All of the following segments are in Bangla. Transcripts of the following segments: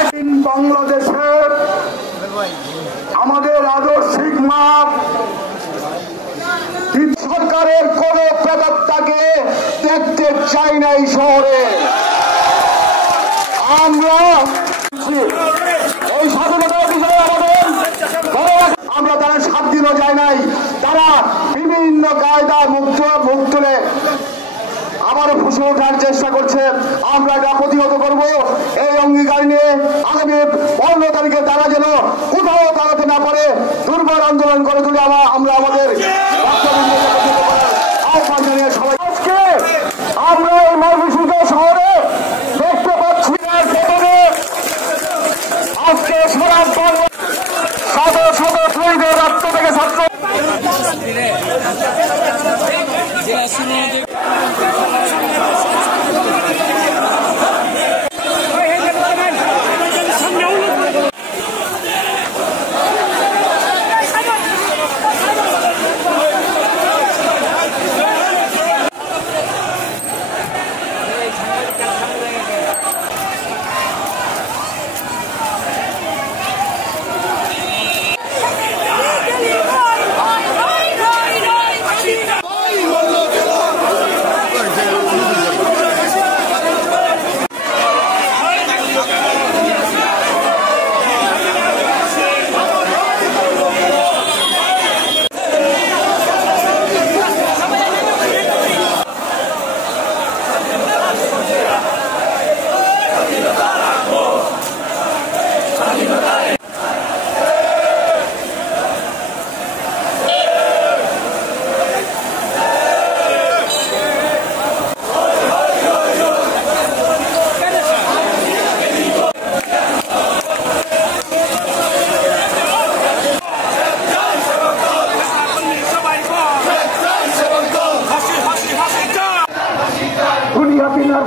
একদিন বাংলাদেশের আমাদের আদর্শিক মাপ সরকারের কোন প্রেতাত্মাকে দেখতে চাই না এই শহরে। আমরা এই স্বাধীনতার বিষয়ে আমরা তারা 7 দিনও যায় নাই, তারা বিভিন্ন কায়দায় মুখ তুলে আবারও ফুসে ওঠার চেষ্টা করছে। আমরা এটা প্রতিহত করব এই অঙ্গীকার নিয়ে আগামী 15 তারিখে তারা যেন কোথাও দাঁড়াতে না পারে, দুর্বার আন্দোলন করে তুলে আমরা আমাদের আহ্বান জানিয়ে সবাই আজকে আমরা এই ময়মনসিংহ শহরে দেখতে পাচ্ছি না সেখানে আজকে সারা শত শত শহীদের রক্ত থেকে ছাত্র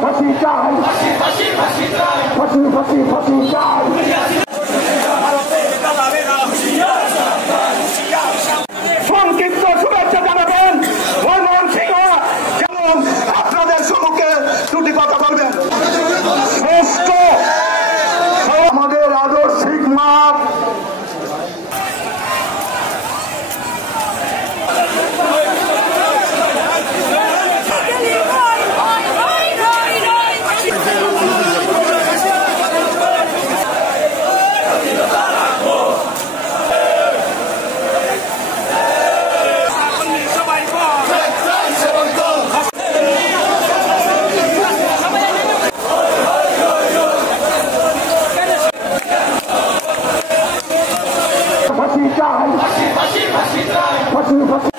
ফাঁসি চাই, ফাঁসি ফাঁসি ফাঁসি চাই। সংক্ষিপ্ত শুভেচ্ছা জানাবেন ময়মনসিংহ, যেমন আপনাদের সম্মুখে দুটি কথা বলবেন। শ্রেষ্ঠ আমাদের আদর্শিক মাপ ফাঁসি চাই, ফাঁসি ফাঁসি